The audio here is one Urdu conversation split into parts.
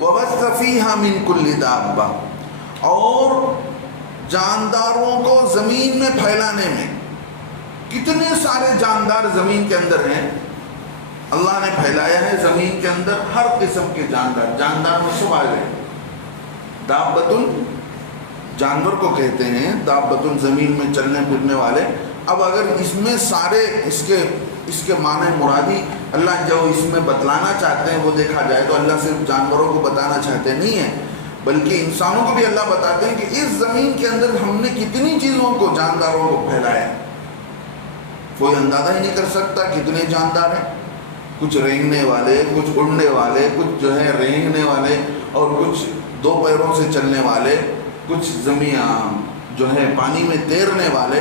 وَبَثَّ فِيهَا مِن كُلِّ دَابَّةٍ، اور جانداروں کو زمین میں پھیلانے میں، کتنے سارے جاندار زمین کے اندر ہیں، اللہ نے پھیلایا ہے زمین کے اندر ہر قسم کے جاندار. جاندار میں سب آئے ہیں. دابتن جانور کو کہتے ہیں، دابتن زمین میں چلنے پھرنے والے. اب اگر اس میں سارے اس کے معنی مرادی اللہ جو اس میں بتلانا چاہتے ہیں وہ دیکھا جائے تو اللہ صرف جانوروں کو بتانا چاہتے نہیں ہیں، بلکہ انسانوں کو بھی اللہ بتاتے ہیں کہ اس زمین کے اندر ہم نے کتنی چیزوں کو، جانداروں کو پھیلایا. کوئی اندازہ ہی نہیں کر سکتا کتنے جاندار ہیں. کچھ رینگنے والے، کچھ اڑنے والے، کچھ جو ہے رینگنے والے، اور کچھ 2 پیروں سے چلنے والے، کچھ زمین جو ہے پانی میں تیرنے والے،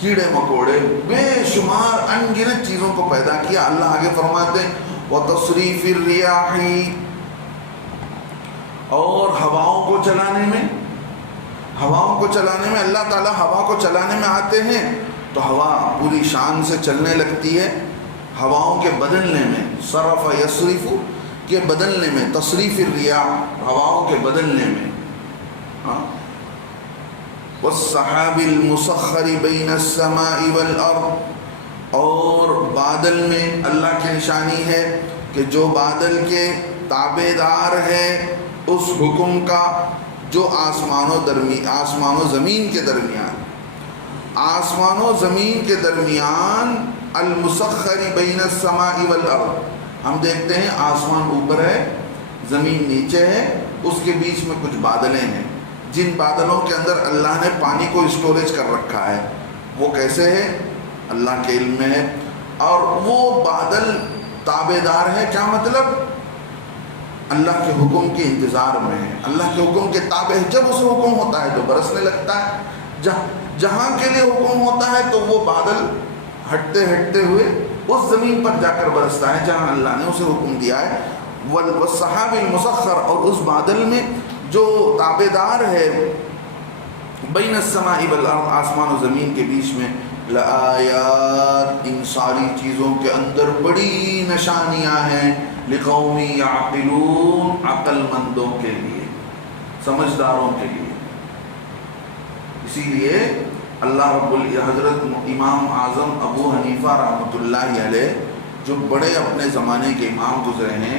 کیڑے مکوڑے، بے شمار ان گنت چیزوں کو پیدا کیا. اللہ آگے فرماتے ہیں وَتَصْرِيفِ الرِّيَاحِ، اور ہواؤں کو چلانے میں اللہ تعالیٰ ہوا کو چلانے میں آتے ہیں تو ہوا پوری شان سے چلنے لگتی ہے. ہواؤں کے بدلنے میں، صرف یصرف کے بدلنے میں، تصریف الریاح ہواؤں کے بدلنے میں. والسحاب المسخر بین السماء والارض، اور بادل میں اللہ کی نشانی ہے کہ جو بادل کے تابع دار ہے اس حکم کا جو آسمان و زمین کے درمیان، آسمان و زمین کے درمیان، المسخر بین السماء والارض. ہم دیکھتے ہیں آسمان اوپر ہے، زمین نیچے ہے، اس کے بیچ میں کچھ بادلیں ہیں، جن بادلوں کے اندر اللہ نے پانی کو اسٹوریج کر رکھا ہے. وہ کیسے ہے؟ اللہ کے علم میں ہے. اور وہ بادل تابع دار ہے، کیا مطلب؟ اللہ کے حکم کے انتظار میں ہے، اللہ کے حکم کے تابع. جب اسے حکم ہوتا ہے تو برسنے لگتا ہے. جہاں کے لیے حکم ہوتا ہے تو وہ بادل ہٹتے ہوئے اس زمین پر جا کر برستا ہے جہاں اللہ نے اسے حکم دیا ہے. والسحاب المسخر، اور اس بادل میں جو تابع دار ہے، بین السماء والارض آسمان و زمین کے بیچ میں، لآیات، ان ساری چیزوں کے اندر بڑی نشانیاں ہیں، لقوم یعقلون، عقل مندوں کے لیے، سمجھداروں کے لیے. اسی لیے اللہ رب حضرت امام اعظم ابو حنیفہ رحمۃ اللہ علیہ، جو بڑے اپنے زمانے کے امام گزرے ہیں،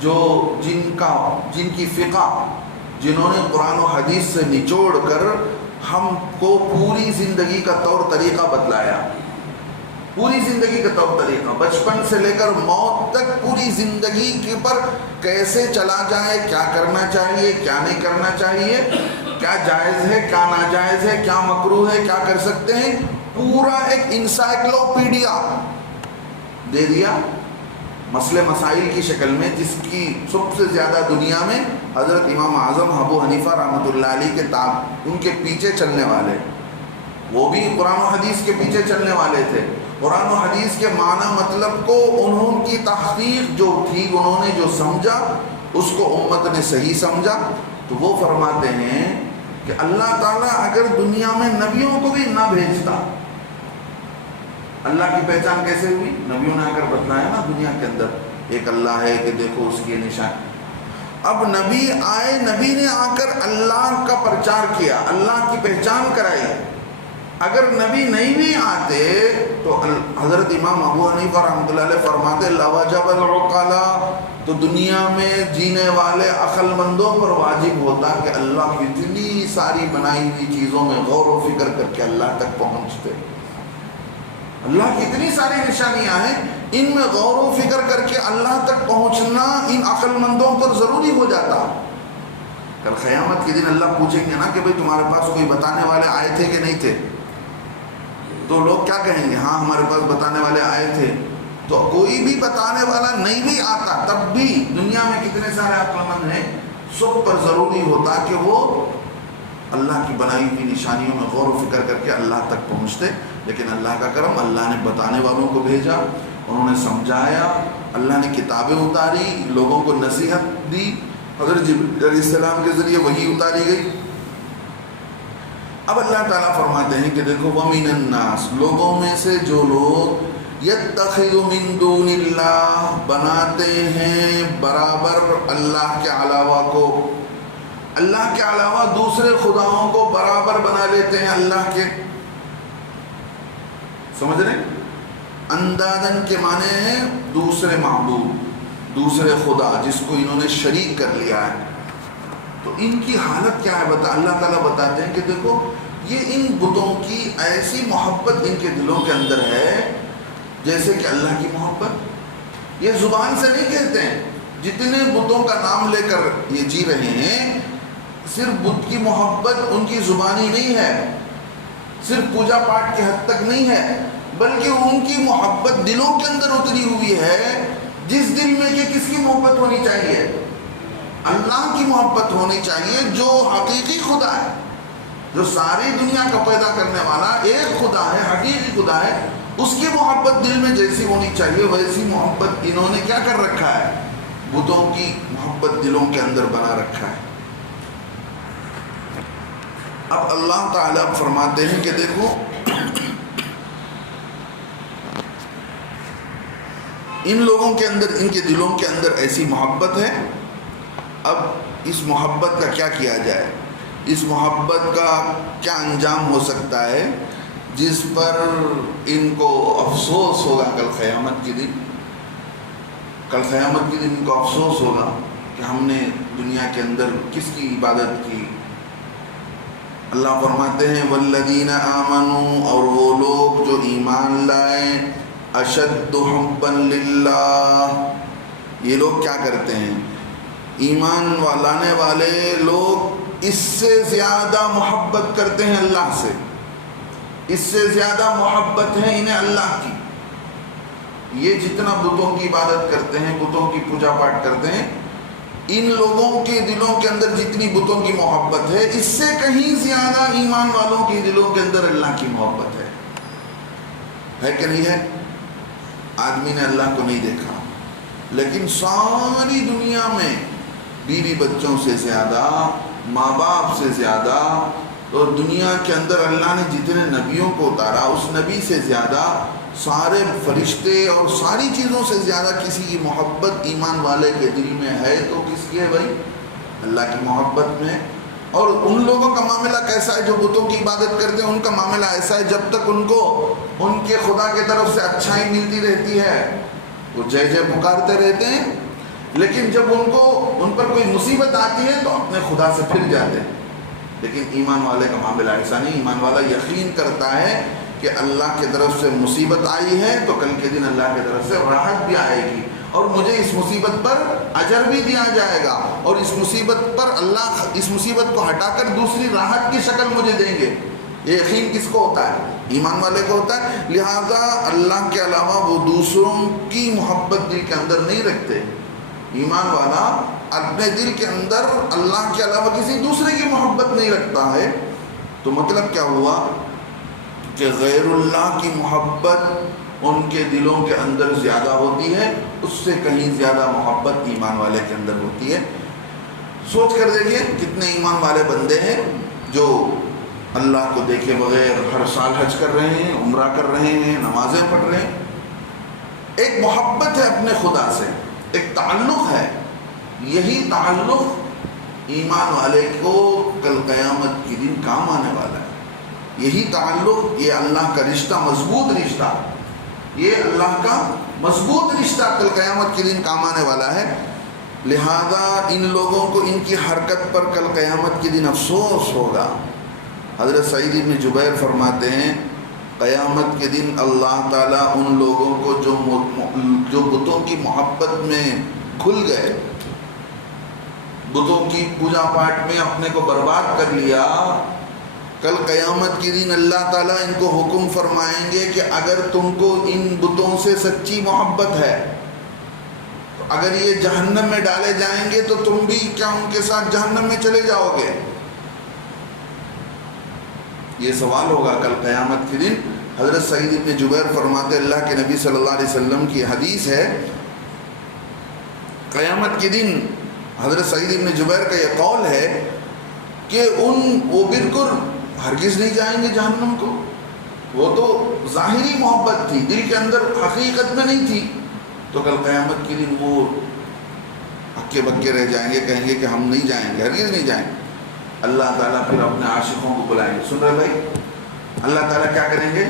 جو جن کی فقہ، جنہوں نے قرآن و حدیث سے نچوڑ کر ہم کو پوری زندگی کا طور طریقہ بتلایا، پوری زندگی کا طور طریقہ، بچپن سے لے کر موت تک پوری زندگی کے پر کیسے چلا جائے، کیا کرنا چاہیے، کیا نہیں کرنا چاہیے، کیا جائز ہے، کیا ناجائز ہے، کیا مکروہ ہے، کیا کر سکتے ہیں، پورا ایک انسائکلوپیڈیا دے دیا مسئلے مسائل کی شکل میں، جس کی سب سے زیادہ دنیا میں حضرت امام اعظم ابو حنیفہ رحمۃ اللہ علیہ کے ان کے پیچھے چلنے والے، وہ بھی قرآن و حدیث کے پیچھے چلنے والے تھے. قرآن و حدیث کے معنی مطلب کو انہوں کی تحقیق جو تھی، انہوں نے جو سمجھا اس کو امت نے صحیح سمجھا. تو وہ فرماتے ہیں کہ اللہ تعالیٰ اگر دنیا میں نبیوں کو بھی نہ بھیجتا، اللہ کی پہچان کیسے ہوئی؟ نبیوں نے آ کر بتلایا نا دنیا کے اندر ایک اللہ ہے کہ دیکھو اس کی نشان. اب نبی آئے، نبی نے آ کر اللہ کا پرچار کیا، اللہ کی پہچان کرائی. اگر نبی نہیں بھی آتے تو حضرت امام ابو حنیفہ رحمۃ اللہ علیہ فرماتے لوجب العقلاء، تو دنیا میں جینے والے عقل مندوں پر واجب ہوتا کہ اللہ کی اتنی ساری بنائی ہوئی چیزوں میں غور و فکر کر کے اللہ تک پہنچتے. اللہ کی اتنی ساری نشانیاں ہیں، ان میں غور و فکر کر کے اللہ تک پہنچنا ان عقل مندوں پر ضروری ہو جاتا. کل قیامت کے دن اللہ پوچھیں گے نا کہ بھئی تمہارے پاس کوئی بتانے والے آئے تھے کہ نہیں تھے؟ تو لوگ کیا کہیں گے؟ ہاں ہمارے پاس بتانے والے آئے تھے. تو کوئی بھی بتانے والا نہیں بھی آتا تب بھی دنیا میں کتنے سارے عقل مند ہیں، سب پر ضروری ہوتا کہ وہ اللہ کی بنائی ہوئی نشانیوں میں غور و فکر کر کے اللہ تک پہنچتے. لیکن اللہ کا کرم، اللہ نے بتانے والوں کو بھیجا، انہوں نے سمجھایا، اللہ نے کتابیں اتاری، لوگوں کو نصیحت دی، حضرت جبرائیل علیہ السلام کے ذریعے وحی اتاری گئی. اب اللہ تعالیٰ فرماتے ہیں کہ دیکھو وَمِنَ النَّاسِ، لوگوں میں سے جو لوگ یتخذ من دون اللہ، بناتے ہیں برابر اللہ کے علاوہ کو، اللہ کے علاوہ دوسرے خداؤں کو برابر بنا لیتے ہیں اللہ کے. سمجھ رہے ہیں؟ اندادن کے معنی ہیں دوسرے معبود، دوسرے خدا جس کو انہوں نے شریک کر لیا ہے. تو ان کی حالت کیا ہے اللہ تعالیٰ بتاتے ہیں کہ دیکھو یہ ان بتوں کی ایسی محبت ان کے دلوں کے اندر ہے جیسے کہ اللہ کی محبت. یہ زبان سے نہیں کہتے ہیں، جتنے بتوں کا نام لے کر یہ جی رہے ہیں، صرف بت کی محبت ان کی زبانی نہیں ہے، صرف پوجا پاٹ کی حد تک نہیں ہے، بلکہ ان کی محبت دلوں کے اندر اتری ہوئی ہے. جس دل میں کہ کس کی محبت ہونی چاہیے؟ اللہ کی محبت ہونی چاہیے، جو حقیقی خدا ہے، جو ساری دنیا کا پیدا کرنے والا ایک خدا ہے، حقیقی خدا ہے. اس کی محبت دل میں جیسی ہونی چاہیے ویسی محبت انہوں نے کیا کر رکھا ہے؟ بتوں کی محبت دلوں کے اندر بنا رکھا ہے. اب اللہ تعالیٰ فرماتے ہیں کہ دیکھو ان لوگوں کے اندر، ان کے دلوں کے اندر ایسی محبت ہے. اب اس محبت کا کیا کیا جائے؟ اس محبت کا کیا انجام ہو سکتا ہے جس پر ان کو افسوس ہوگا کل قیامت کے دن؟ کل قیامت کے دن ان کو افسوس ہوگا کہ ہم نے دنیا کے اندر کس کی عبادت کی. اللہ فرماتے ہیں والذین آمنوا، اور وہ لوگ جو ایمان لائے، اشد حبا للہ، یہ لوگ کیا کرتے ہیں؟ ایمان لانے والے لوگ اس سے زیادہ محبت کرتے ہیں اللہ سے، اس سے زیادہ محبت ہے انہیں اللہ کی. یہ جتنا بتوں کی عبادت کرتے ہیں، بتوں کی پوجا پاٹ کرتے ہیں، ان لوگوں کے دلوں کے اندر جتنی بتوں کی محبت ہے، اس سے کہیں زیادہ ایمان والوں کے دلوں کے اندر اللہ کی محبت ہے کہ نہیں ہے؟ آدمی نے اللہ کو نہیں دیکھا، لیکن ساری دنیا میں بیوی بچوں سے زیادہ، ماں باپ سے زیادہ، اور دنیا کے اندر اللہ نے جتنے نبیوں کو اتارا اس نبی سے زیادہ، سارے فرشتے اور ساری چیزوں سے زیادہ کسی کی محبت ایمان والے کے دل میں ہے تو کس کی ہے بھائی؟ اللہ کی محبت میں. اور ان لوگوں کا معاملہ کیسا ہے جو بتوں کی عبادت کرتے ہیں؟ ان کا معاملہ ایسا ہے جب تک ان کو ان کے خدا کی طرف سے اچھائی ملتی رہتی ہے وہ جے جے پکارتے رہتے ہیں، لیکن جب ان پر کوئی مصیبت آتی ہے تو اپنے خدا سے پھر جاتے ہیں. لیکن ایمان والے کا معاملہ ایسا نہیں. ایمان والا یقین کرتا ہے کہ اللہ کی طرف سے مصیبت آئی ہے تو کل کے دن اللہ کی طرف سے راحت بھی آئے گی، اور مجھے اس مصیبت پر اجر بھی دیا جائے گا، اور اس مصیبت پر اللہ اس مصیبت کو ہٹا کر دوسری راحت کی شکل مجھے دیں گے. یہ یقین کس کو ہوتا ہے؟ ایمان والے کو ہوتا ہے. لہذا اللہ کے علاوہ وہ دوسروں کی محبت دل کے اندر نہیں رکھتے. ایمان والا اپنے دل کے اندر اللہ کے علاوہ کسی دوسرے کی محبت نہیں رکھتا ہے. تو مطلب کیا ہوا کہ غیر اللہ کی محبت ان کے دلوں کے اندر زیادہ ہوتی ہے، اس سے کہیں زیادہ محبت ایمان والے کے اندر ہوتی ہے. سوچ کر دیکھیں کتنے ایمان والے بندے ہیں جو اللہ کو دیکھے بغیر ہر سال حج کر رہے ہیں، عمرہ کر رہے ہیں، نمازیں پڑھ رہے ہیں. ایک محبت ہے اپنے خدا سے، ایک تعلق ہے. یہی تعلق ایمان والے کو کل قیامت کے دن کام آنے والا ہے. یہی تعلق، یہ اللہ کا رشتہ، مضبوط رشتہ، یہ اللہ کا مضبوط رشتہ کل قیامت کے دن کام آنے والا ہے. لہذا ان لوگوں کو ان کی حرکت پر کل قیامت کے دن افسوس ہوگا. حضرت سعید بن جبیر فرماتے ہیں قیامت کے دن اللہ تعالیٰ ان لوگوں کو جو بتوں کی محبت میں کھل گئے، بتوں کی پوجا پاٹ میں اپنے کو برباد کر لیا، کل قیامت کے دن اللہ تعالیٰ ان کو حکم فرمائیں گے کہ اگر تم کو ان بتوں سے سچی محبت ہے تو اگر یہ جہنم میں ڈالے جائیں گے تو تم بھی کیا ان کے ساتھ جہنم میں چلے جاؤ گے؟ یہ سوال ہوگا کل قیامت کے دن. حضرت سعید بن جبیر فرماتے اللہ کے نبی صلی اللہ علیہ وسلم کی حدیث ہے، قیامت کے دن حضرت سعید بن جبیر کا یہ قول ہے کہ وہ بالکل ہرگز نہیں جائیں گے جہنم کو. وہ تو ظاہری محبت تھی، دل کے اندر حقیقت میں نہیں تھی، تو کل قیامت کے دن وہ ہکے بکے رہ جائیں گے، کہیں گے کہ ہم نہیں جائیں گے، ہرگز نہیں جائیں گے۔ اللہ تعالیٰ پھر اپنے عاشقوں کو بلائیں گے، سن رہے بھائی؟ اللہ تعالیٰ کیا کریں گے؟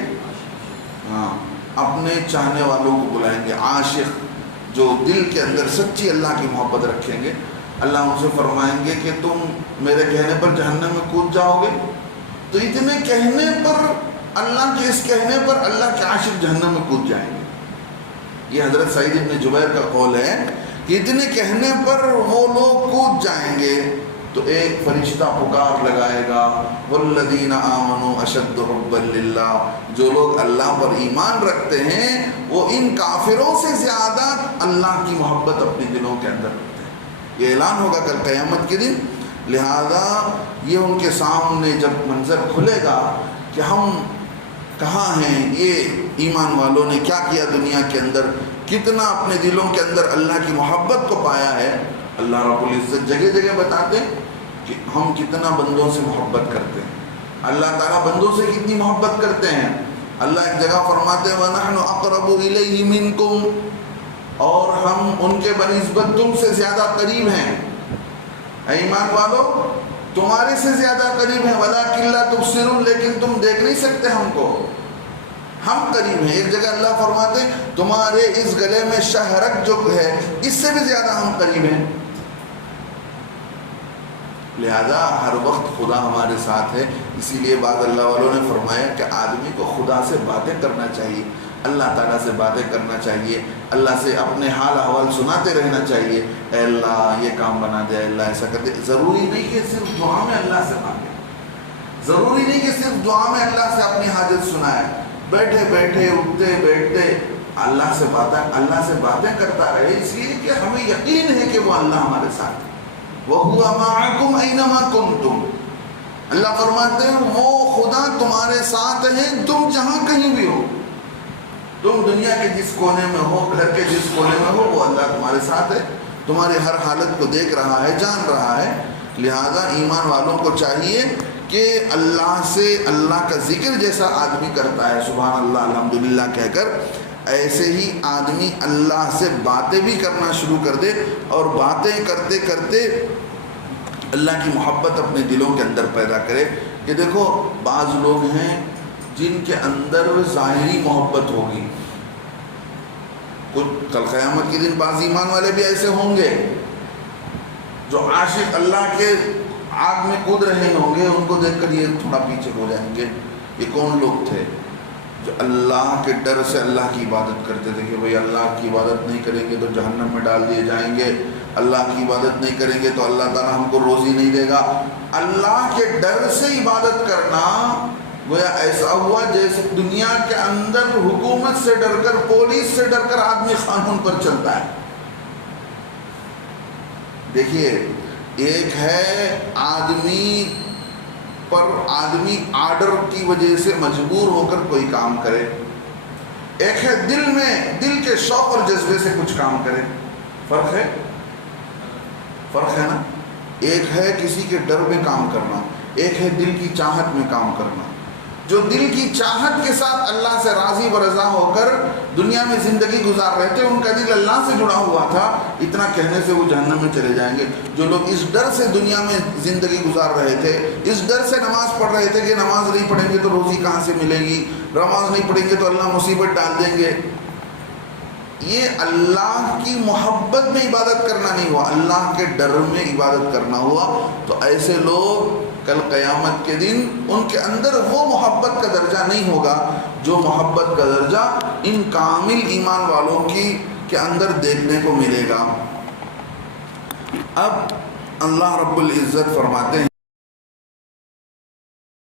ہاں، اپنے چاہنے والوں کو بلائیں گے، عاشق جو دل کے اندر سچی اللہ کی محبت رکھیں گے۔ اللہ ان سے فرمائیں گے کہ تم میرے کہنے پر جہنم میں کود جاؤ گے، تو اتنے کہنے پر، اللہ کے اس کہنے پر اللہ کے عاشق جہنم میں کود جائیں گے۔ یہ حضرت سعید ابن جبیر کا قول ہے کہ اتنے کہنے پر وہ لوگ کود جائیں گے، تو ایک فرشتہ پکار لگائے گا، والذین آمنوا اشد حبا للہ، جو لوگ اللہ پر ایمان رکھتے ہیں وہ ان کافروں سے زیادہ اللہ کی محبت اپنے دلوں کے اندر رکھتے ہیں۔ یہ اعلان ہوگا کل قیامت کے دن، لہذا یہ ان کے سامنے جب منظر کھلے گا کہ ہم کہاں ہیں، یہ ایمان والوں نے کیا کیا دنیا کے اندر، کتنا اپنے دلوں کے اندر اللہ کی محبت کو پایا ہے۔ اللہ رب العزت جگہ جگہ بتاتے ہیں کہ ہم کتنا بندوں سے محبت کرتے ہیں، اللہ تعالیٰ بندوں سے کتنی محبت کرتے ہیں۔ اللہ ایک جگہ فرماتے ہیں وَنَحْنُ أَقْرَبُ إِلَيْهِ مِنْكُمْ، اور ہم ان کے بنسبت تم سے زیادہ قریب ہیں۔ اے ایمان والو، تمہارے سے زیادہ قریب ہیں، وَلَكِنْ لَا تُبْصِرُونَ، لیکن تم دیکھ نہیں سکتے ہم کو، ہم قریب ہیں۔ ایک جگہ اللہ فرماتے ہیں تمہارے اس گلے میں شہرک جو ہے اس سے بھی زیادہ ہم قریب ہیں۔ لہذا ہر وقت خدا ہمارے ساتھ ہے، اسی لیے بعض اللہ والوں نے فرمایا کہ آدمی کو خدا سے باتیں کرنا چاہیے، اللہ تعالیٰ سے باتیں کرنا چاہیے، اللہ سے اپنے حال احوال سناتے رہنا چاہیے۔ اے اللہ یہ کام بنا دے، اے اللہ ایسا کر دے۔ ضروری نہیں کہ صرف دعا میں اللہ سے مانگے، ضروری نہیں کہ صرف دعا میں اللہ سے اپنی حاجت سنائے، بیٹھے بیٹھے اٹھتے بیٹھتے اللہ سے باتیں کرتا رہے، اس لیے کہ ہمیں یقین ہے کہ وہ اللہ ہمارے ساتھ ہے۔ وَهُوَ مَعَكُمْ أَيْنَمَا كُنْتُمْ، اللہ فرماتے ہیں وہ خدا تمہارے ساتھ ہے تم جہاں کہیں بھی ہو، تم دنیا کے جس کونے میں ہو، گھر کے جس کونے میں ہو، وہ اللہ تمہارے ساتھ ہے، تمہاری ہر حالت کو دیکھ رہا ہے، جان رہا ہے۔ لہذا ایمان والوں کو چاہیے کہ اللہ سے، اللہ کا ذکر جیسا آدمی کرتا ہے سبحان اللہ الحمدللہ کہہ کر، ایسے ہی آدمی اللہ سے باتیں بھی کرنا شروع کر دے، اور باتیں کرتے کرتے اللہ کی محبت اپنے دلوں کے اندر پیدا کرے۔ کہ دیکھو بعض لوگ ہیں جن کے اندر ظاہری محبت ہوگی، کچھ کل قیامت کے دن بعض ایمان والے بھی ایسے ہوں گے جو عاشق اللہ کے آگ میں کود رہے ہوں گے، ان کو دیکھ کر یہ تھوڑا پیچھے ہو جائیں گے۔ یہ کون لوگ تھے؟ جو اللہ کے ڈر سے اللہ کی عبادت کرتے تھے کہ بھئی اللہ کی عبادت نہیں کریں گے تو جہنم میں ڈال دیے جائیں گے، اللہ کی عبادت نہیں کریں گے تو اللہ تعالیٰ ہم کو روزی نہیں دے گا۔ اللہ کے ڈر سے عبادت کرنا گویا ایسا ہوا جیسے دنیا کے اندر حکومت سے ڈر کر، پولیس سے ڈر کر آدمی قانون پر چلتا ہے۔ دیکھیے، ایک ہے آدمی آرڈر کی وجہ سے مجبور ہو کر کوئی کام کرے، ایک ہے دل کے شوق اور جذبے سے کچھ کام کرے، فرق ہے نا۔ ایک ہے کسی کے ڈر میں کام کرنا، ایک ہے دل کی چاہت میں کام کرنا۔ جو دل کی چاہت کے ساتھ اللہ سے راضی و رضا ہو کر دنیا میں زندگی گزار رہے تھے، ان کا دل اللہ سے جڑا ہوا تھا، اتنا کہنے سے وہ جہنم میں چلے جائیں گے۔ جو لوگ اس ڈر سے دنیا میں زندگی گزار رہے تھے، اس ڈر سے نماز پڑھ رہے تھے کہ نماز نہیں پڑھیں گے تو روزی کہاں سے ملے گی، نماز نہیں پڑھیں گے تو اللہ مصیبت ڈال دیں گے، یہ اللہ کی محبت میں عبادت کرنا نہیں ہوا، اللہ کے ڈر میں عبادت کرنا ہوا۔ تو ایسے لوگ کل قیامت کے دن ان کے اندر وہ محبت کا درجہ نہیں ہوگا جو محبت کا درجہ ان کامل ایمان والوں کے اندر دیکھنے کو ملے گا۔ اب اللہ رب العزت فرماتے